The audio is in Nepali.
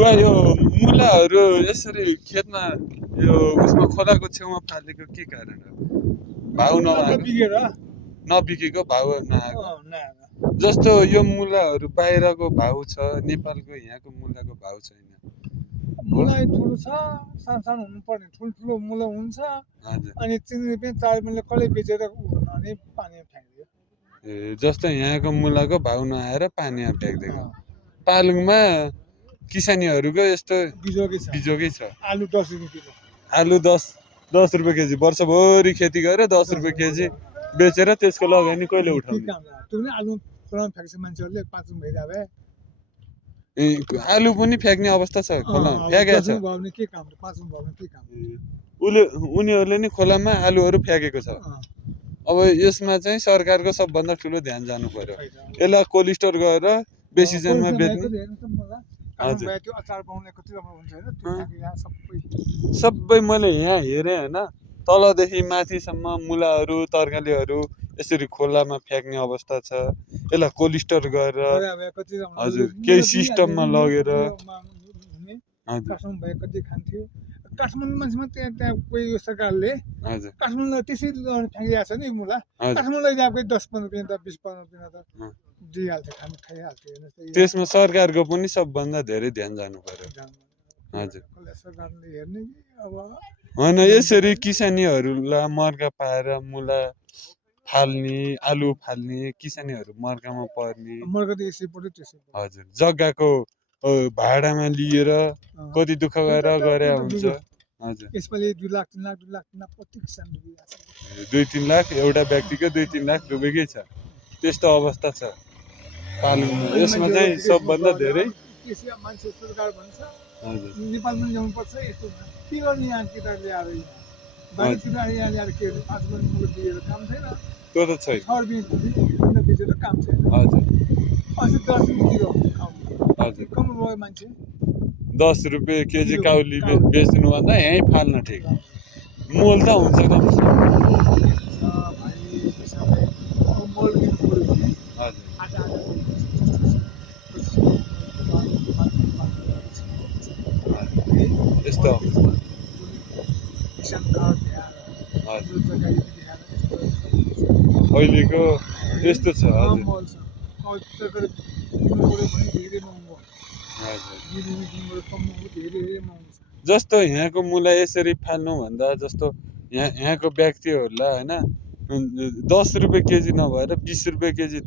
वा यो मुलाहरू यसरी खेतमा यो उसमा खोलाको छेउमा फालेको के कारण हो? भाउ नभएको, नबिकेको भाउ नआएको। जस्तो यो मुलाहरू बाहिरको भाउ छ, नेपालको यहाँको मुलाको भाउ छैन। मुला ठुलो छ, सानो हुनु पर्ने ठुलो मुला हुन्छ। अनि 3 रुपैयाँ 4 रुपैयाँले कसले बेचेर अनि पानीमा फ्याँक्दियो। जस्तो यहाँको मुलाको भाउ नआएर पानीमा फ्याँक्दिएको। पालुङमा किसानीहरूको यस्तो बिजोकै छ। आलु 10 रुपैयाँ किलो। आलु 10 रुपैयाँ केजी वर्षभरि खेती गरेर 10 रुपैयाँ केजी बेचेर त्यसको लगानी कहिले उठाउने? त्यो पनि आलु खोलामा फ्याँक्छ मान्छेहरूले 5 रुपैयाँ भइरहेको भए। आलु पनि फ्याँक्ने अवस्था छ खोलामा फ्याँकेको छ। के काम 5 रुपैयाँ भयो के काम? उनीहरूले नि खोलामा आलुहरू फ्याँकेको छ। अब यसमा चाहिँ सरकारको सबभन्दा ठुलो ध्यान जानु पर्यो। यसलाई कोल्ड स्टोर गरेर बेसी जनमा बेच्ने। सबै मैले यहाँ हेरेँ होइन, तलदेखि माथिसम्म मुलाहरू तरकारीहरू यसरी खोलामा फ्याँक्ने अवस्था छ। यसलाई कोल्ड स्टोर गरेर हजुर केही सिस्टममा लगेर काठमाडौँमा त्यहाँ कोही सरकारले काठमाडौँलाई त्यसरी फ्याँकिरहेको छ नि मुला। काठमाडौँ ल्याएको 10-15 रुपैयाँ त 20-15 रुपैयाँ त दिइहाल्छ, खाइहाल्छ। त्यसमा सरकारको पनि सबभन्दा धेरै ध्यान जानु पर्यो। हजुर सरकारले हेर्ने अब होइन, यसरी किसानीहरूलाई मर्का पाएर मुला फाल्ने, आलु फाल्ने, किसानीहरू मर्कामा पर्ने। हजुर जग्गाको भाडामा लिएर कति दुःख गरे हुन्छ। हजुर यसपालि 2 लाख 3 लाख प्रति किसान डुबिरहेको छ। 2-3 लाख एउटा व्यक्तिको 2-3 लाख डुबेकै छ। त्यस्तो अवस्था छ पालुङमा। यसमा चाहिँ सबभन्दा धेरै मान्छे सरकार भन्छ नेपालमा ल्याउनु पर्छ। यस्तो के गर्ने यहाँ किताब ल्याएर बाहिरतिर यहाँ ल्याएर के 5 रुपैयाँ दिएर काम छैन। त्यो त छैन। 6 रुपैयाँ बेचेर काम छैन। हजुर 10 रुपैयाँ किलो। हजुर कम भयो मान्छे 10 रुपैयाँ केजी काउली बेच्नुभन्दा यहीँ फाल्न ठिक। मोल त हुन्छ कमसेकम। यस्तो अहिलेको यस्तो छ। जस्तो यहाँको मुला यसरी फाल्नुभन्दा जस्तो यहाँको व्यक्तिहरूलाई होइन 10 रुपैयाँ केजी नभएर 20 रुपैयाँ केजी